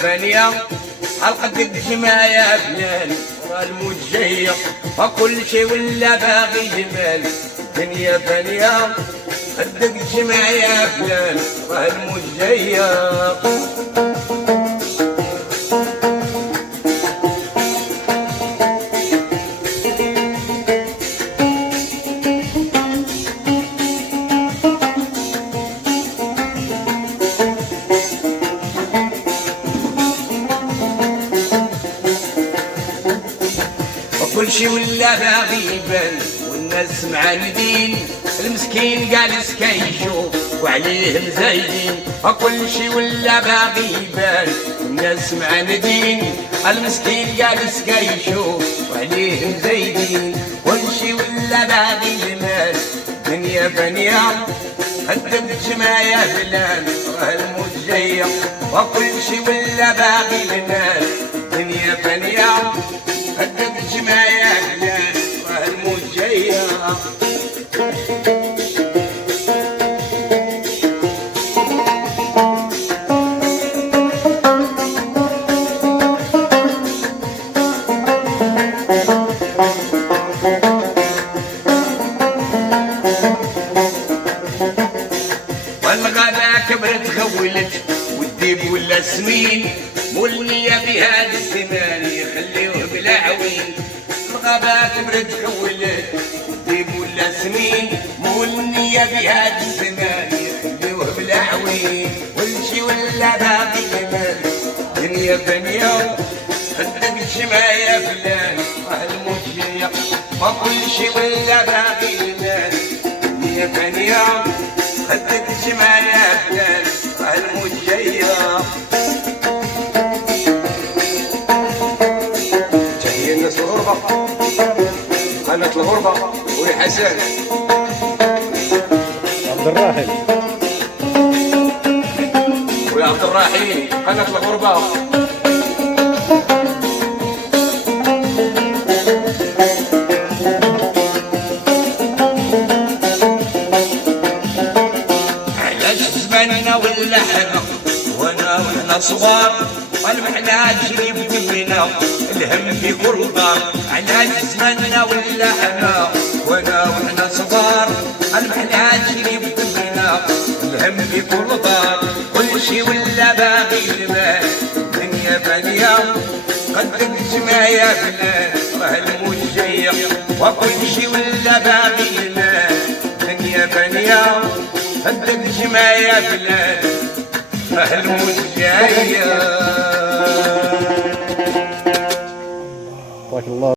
فانية القد الجماع يا فلان والموت جاية وكل شي ولا باغي جمال الدنيا فانية قد الجماع يا فلان والموت جاية كل شي ولا باغي يبان والناس معاندين المسكين جالس كيشوف وعليه مزايدين كل شي ولا باغي يبان والناس معاندين المسكين جالس كيشوف وعليه مزايدين كل شي ولا باغي المال دنيا فانية قدمت ما يا فلان والموت جاية وكل شي ولا باغي المال دنيا فانية قدمت ما يا فلان والموت جاية والغدا كبرت غولت والديب ولا سمين مولنية بهذا الزمان يخليوه بلا عوين الغابة كبرت غولت والديب ولا سمين مولنية بهذا الزمان يخليوه بلا عوين والشي ولا باقي جمال دنيا فانية قدك الشمع يا فلان والموت جاية وكل شي ولا باقي جمال دنيا فانية قدك الشمع يا فلان والموت جاية تحية الناس الغربة قناة الغربة وحسن عبد الراحل ويا عبد الراحيل قناة الغربة ولا حنا وانا وحنا صغار والمحناج اللي بدمنا الهم في كل دار على زماننا ولا حنا وانا وحنا صغار المحناج اللي بدمنا الهم في كل دار كل شي ولا باغي المال الدنيا فانية قدك الجماع يا فلان راه الموت جاية وكل شي ولا باغي المال الدنيا فانية قدك الجماع يا فلان الموت جاية.